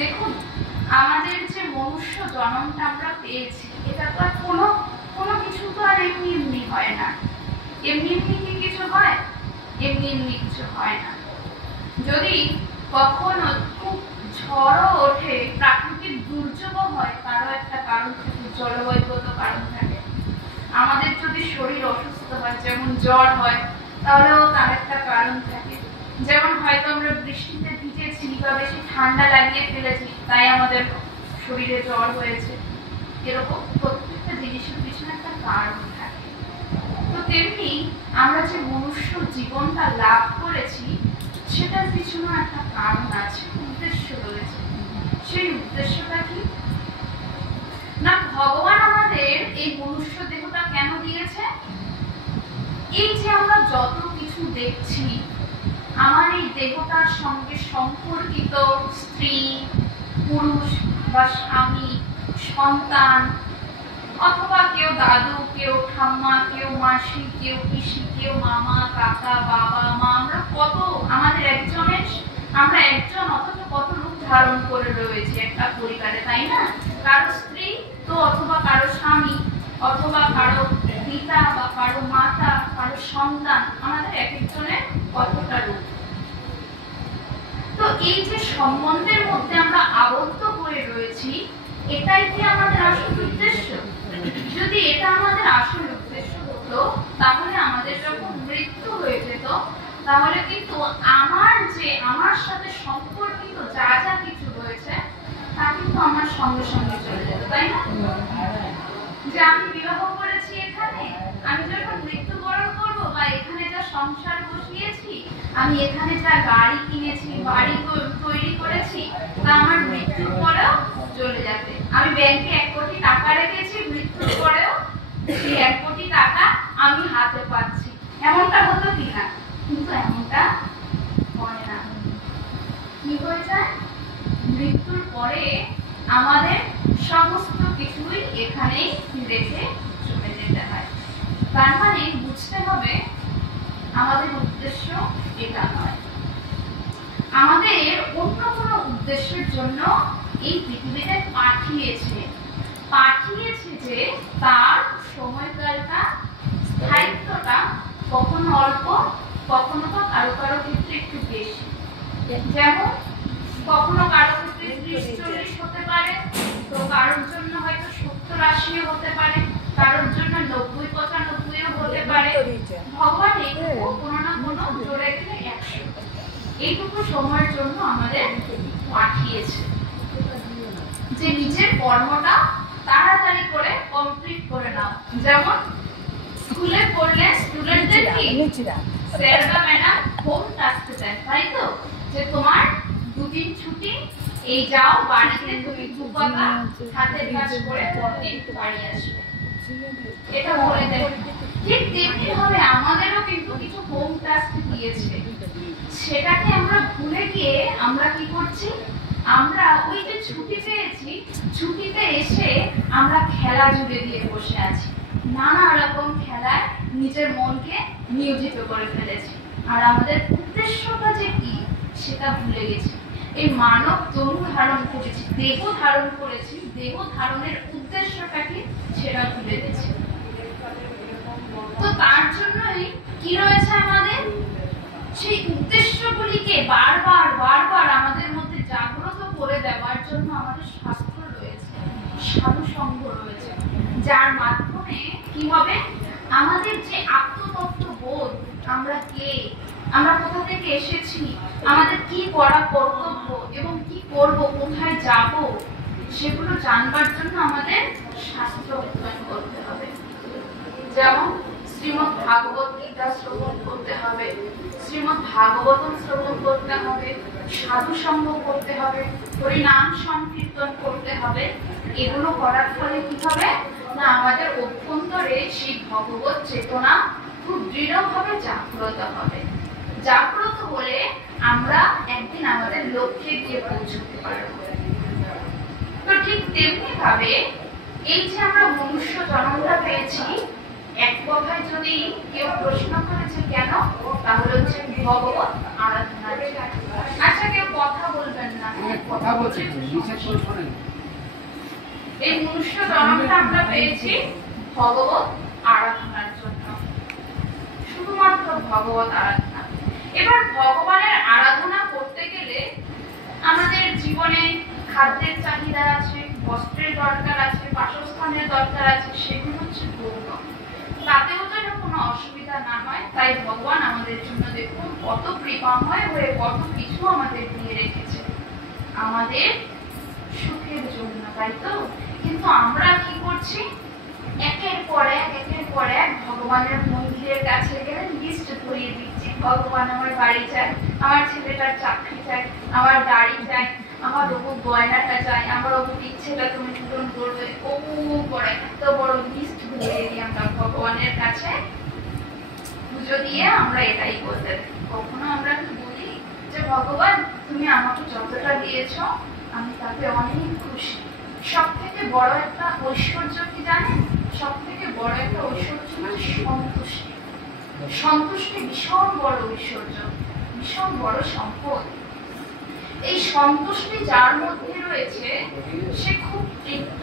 দেখুন, আমাদের যে মনুষ্য জন্মটা আমরা পেয়েছি, এটা তো আর কোনো কিছু তো আর এমনি এমনি হয় না। এমনি এমনি কি কিছু হয়? এমনি এমনি কিছু হয় না। যদি কখনো খুব ঝড়ও ওঠে, প্রাকৃতিক দুর্যোগ হয়, তারও একটা কারণ থাকে, জলবায়ুগত কারণ থাকে। আমাদের যদি শরীর অসুস্থ হয়, যেমন জ্বর হয়, তাহলেও তার একটা কারণ থাকে। যেমন হয়তো আমরা বৃষ্টিতে ভিজেছি বা বেশি ঠান্ডা লাগিয়ে ফেলেছি, তাই আমাদের শরীরে জ্বর হয়েছে। এরকম প্রত্যেকটা জিনিসের পিছনে একটা কারণ থাকে। তো তেমনি আমরা যে মনুষ্য জীবনটা লাভ করেছি, সেটার পিছনে একটা কারণ আছে, উদ্দেশ্য রয়েছে। সেই উদ্দেশ্যটা কি না, ভগবান আমাদের এই মনুষ্য দেহটা কেন দিয়েছে? এই যে আমরা যত কিছু দেখছি, আমার এই দেহটার সঙ্গে সম্পর্কিত স্ত্রী, পুরুষ বা স্বামী, সন্তান, অথবা কেউ দাদু, কেউ ঠাম্মা, কেউ মাসি, কেউ পিসি, কেউ মামা, কাকা, বাবা, মা, আমরা কত, আমাদের আমরা একজন অথচ কত রূপ ধারণ করে রয়েছে একটা পরিবারে, তাই না? কারো স্ত্রী তো, অথবা কারো স্বামী, অথবা কারো পিতা বা কারো মাতা, কারো সন্তান, আমাদের এক একজনের কতটা রূপ। তো এই যে সম্বন্ধের মধ্যে আমরা আবদ্ধ হয়ে রয়েছি, এটাই কি আমাদের আসল উদ্দেশ্য? যদি এটা আমাদের আসল উদ্দেশ্য হতো, তাহলে আমাদের যখন মৃত্যু হয়ে যেত, তাহলে কিন্তু আমার সাথে সম্পর্কিত যা যা কিছু রয়েছে, তা কিন্তু আমার সঙ্গে সঙ্গে চলে যেত, তাই না? যে আমি বিবাহ করেছি এখানে, আমি যখন মৃত্যুবরণ করবো, বা এখানে যা সংসার বসিয়েছি, আমি এখানে যা গাড়ি কিনেছি, বাড়ি তৈরি করেছি, তা আমার মৃত্যুর পরেও চলে যাবে। আমি ব্যাংকে 1 কোটি টাকা রেখেছি, মৃত্যুর পরেও সেই 1 কোটি টাকা আমি হাতে পাচ্ছি। এমনটা হতো কিনা? কিন্তু এমনটা হয় না। কি হয়ে যায়? মৃত্যুর পরে আমাদের সমস্ত কিছুই এখানেই রেখে চলে যেতে হয়। তার মানে বুঝতে হবে, আমাদের উদ্দেশ্য এটা নয়। আমাদের অন্য কোনো উদ্দেশ্যের জন্য এই পৃথিবীতে পাঠিয়েছে যে তার সময়কালটা, স্থায়িত্বটা কখনো অল্প, কখনো তো কারো কারো ক্ষেত্রে একটু বেশি। যেমন কখনো কারো ক্ষেত্রে 30-40 হতে পারে, তো কারোর জন্য হয়তো 70-80 হতে পারে, কারোর জন্য 90-95 হতে পারে। ভগবান এইটুকু কোনো না কোনো জোরে দিলে 100, এইটুকু সময়ের জন্য আমাদের পাঠিয়েছে, যে নিজের কর্মটা তাড়াতাড়ি করে কমপ্লিট করে নাও। যেমন স্কুলে পড়লে স্টুডেন্টদের কি স্যার বা ম্যাডাম হোম টাস্ক দেন, তাই তো? যে তোমার 2 দিন ছুটি, এই যাও বাড়িতে, তুমি দুপাকা হাতের কাজ করে পরদিন বাড়ি আসবে, এটা বলে দেয়। ঠিক তেমনি ভাবে আমাদেরও কিন্তু কিছু হোম টাস্ক দিয়েছে, সেটাকে আমরা ভুলে গিয়ে আমরা কি করছি? আমরা ওই যে ছুটি পেয়েছি, ছুটিতে এসে আমরা খেলা জুড়ে দিয়ে বসে আছি, নানা রকম খেলায় নিজের মনকে নিয়োজিত করে ফেলেছি, আর আমাদের উদ্দেশ্যটা যে কি সেটা ভুলে গেছি। এই মানব তনু ধারণ করেছি, দেহ ধারণ করেছি, দেহ ধারণের উদ্দেশ্যটা কি সেটা ভুলে গেছি। তো তার জন্যই কি রয়েছে আমাদের? সেই উদ্দেশ্যগুলিকে বারবার আমাদের মধ্যে জাগ্রত করে দেওয়ার জন্য আমাদের শাস্ত্র রয়েছে, সাধু সঙ্গ রয়েছে, যার মাধ্যমে কি হবে? আমাদের যে আত্মতত্ত্ব বোধ, আমরা কে, আমরা কোথা থেকে এসেছি, আমাদের কি করা কর্তব্য এবং কি করব, কোথায় যাব, সেগুলো জানবার জন্য আমাদের শাস্ত্র অধ্যয়ন করতে হবে। যেমন শ্রীমদ্ ভাগবত গীতা শ্রবণ করতে হবে, শ্রীমদ্ ভাগবতম শ্রবণ করতে হবে, সাধু সঙ্গ করতে হবে, হরিনাম সংকীর্তন করতে হবে। এগুলো করার ফলে কি হবে না, আমাদের অভ্যন্তরে সেই ভগবত চেতনা খুব দৃঢ়ভাবে জাগ্রত হবে। জাগ্রত হলে আমরা একদিন আমাদের লক্ষ্যে গিয়ে পৌঁছতে পারব। তো ঠিক তেমনি ভাবে এই যে আমরা মনুষ্য জন্মটা পেয়েছি, এক কথায় যদি কেউ প্রশ্ন করেছে কেন, তাহলে হচ্ছে ভগবত আরাধনা। আচ্ছা, কেউ কথা বলবেন না, কথা বলছি নিষেধ করে শোনেন। এই মনুষ্য জন্মটা আমরা পেয়েছি ভগবত আরাধনার জন্য, শুধুমাত্র ভগবত আরাধনা। এবার ভগবানের আরাধনা করতে গেলে আমাদের জীবনে খাদ্যের চাহিদা আছে, বস্ত্রের দরকার আছে, বাসস্থানের দরকার আছে, সেগুলো হচ্ছে গৌণ। তাতেও যেন কোনো অসুবিধা না হয়, তাই ভগবান আমাদের জন্য দেখুন কত কৃপাময় হয়ে কত কিছু আমাদের দিয়ে রেখেছে আমাদের সুখের জন্য, তাই তো? কিন্তু আমরা কি করছি? একের পর এক ভগবানের মন্দিরের কাছে গেলে লিস্ট ধরিয়ে দিচ্ছি। ভগবান আমার বাড়ি চাই, আমার ছেলেটার চাকরি চাই, আমার গাড়ি চাই, আমার অমুক গয়নাটা চাই, আমার অমুক ইচ্ছেটা তুমি পূরণ করবে, অমুক বড় এত বড় লিস্ট ধরিয়ে দিই আমরা ভগবানের কাছে। পুজো দিয়ে আমরা এটাই বলতে থাকি। কখনো আমরা কি বলি যে ভগবান তুমি আমাকে যতটা দিয়েছো আমি তাতে অনেক খুশি। সব থেকে বড় একটা ঐশ্বর্য কি জানেন? সব থেকে বড় একটা ঐশ্বর্য মানে সন্তুষ্টি। সন্তুষ্টি ভীষণ বড় ঐশ্বর্য, ভীষণ বড় সম্পদ। এই সন্তুষ্টি যার মধ্যে রয়েছে সে খুব তৃপ্ত।